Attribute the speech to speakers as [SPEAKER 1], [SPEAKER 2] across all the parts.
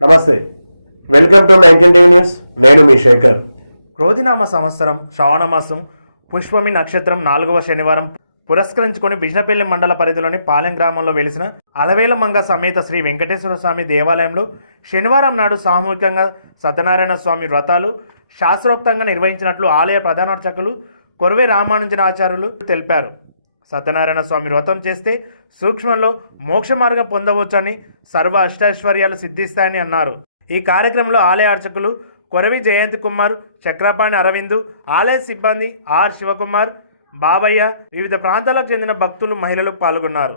[SPEAKER 1] నమస్తే. Welcome to news నేను మీ శేఖర్. క్రోధినామ సంవత్సరం శ్రావణ మాసం పుష్పమి నక్షత్రం నాలుగవ శనివారం పురస్కరించుకొని బిజినపల్లి మండల పరిధిలోని పాలెం గ్రామంలో వెలిసిన అలవేల మంగ సమేత శ్రీ వెంకటేశ్వర స్వామి దేవాలయంలో శనివారం నాడు సామూహికంగా సత్యనారాయణ స్వామి వ్రతాలు శాస్త్రోక్తంగా నిర్వహించినట్లు ఆలయ ప్రధానార్చకులు కొరవే రామానుజనాచార్యులు తెలిపారు. సత్యనారాయణ స్వామి వ్రతం చేస్తే సూక్ష్మంలో మోక్ష మార్గం పొందవచ్చని సర్వ అష్టైశ్వర్యాలు సిద్ధిస్తాయని అన్నారు. ఈ కార్యక్రమంలో ఆలయ అర్చకులు కొరవి జయంత్ కుమార్ చక్రపాణి అరవిందు ఆలయ సిబ్బంది ఆర్ శివకుమార్ బాబయ్య వివిధ ప్రాంతాలకు చెందిన భక్తులు మహిళలు పాల్గొన్నారు.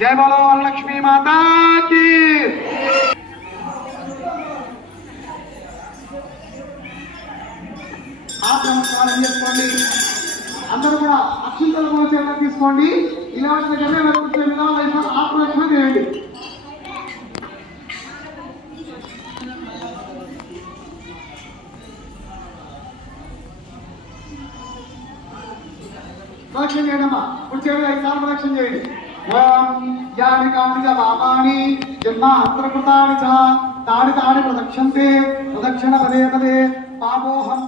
[SPEAKER 2] జయ బలో లక్ష్మీ మాతాకి చేసుకోండి? అందరూ కూడా అక్షింతలు తీసుకోండి. ఇలాంటి రక్షణ చేయడమ్మా ఇప్పుడు చేయండి ఐదు సార్లు రక్షణ చేయండి. యాని కాని వామాని జన్మ జన్మాంతరకృతాని చ తాడి తాని ప్రదక్షంతే ప్రదక్షిణ పదే పదే పాపోహం